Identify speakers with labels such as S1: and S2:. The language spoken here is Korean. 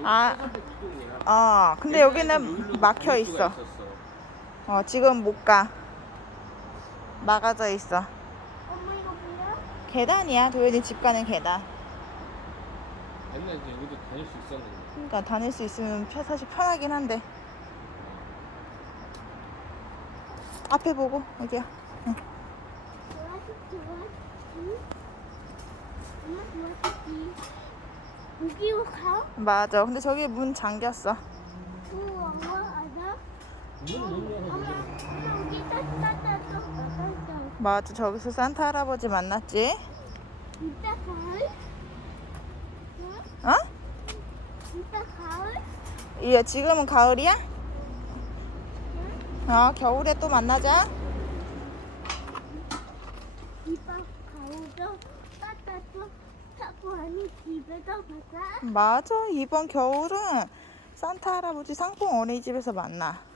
S1: 아, 근데 여기는 막혀 있어. 지금 못 가. 막아져 있어.
S2: 엄마 이거 뭐야?
S1: 계단이야. 도현이 집 가는 계단.
S3: 아니야, 이제 여기도 다닐 수 있었는데.
S1: 그러니까 다닐 수 있으면 사실 편하긴 한데. 앞에 보고 여기야. 응.
S2: 좋아하지? 엄마 좋아하지? 여기로 가?
S1: 맞아. 근데 저기 문 잠겼어.
S2: 엄마 알아?
S3: 문
S2: 엄마 여기 따따따따
S1: 맞아. 저기서 산타 할아버지 만났지?
S2: 이따 가을? 응?
S1: 어?
S2: 이따 가을?
S1: 예, 지금은 가을이야?
S2: 응?
S1: 겨울에 또 만나자.
S2: 이따 가을도 따따따 타고 아니 집에서 가자.
S1: 맞아. 이번 겨울은 산타 할아버지 상봉 어린이집에서 만나.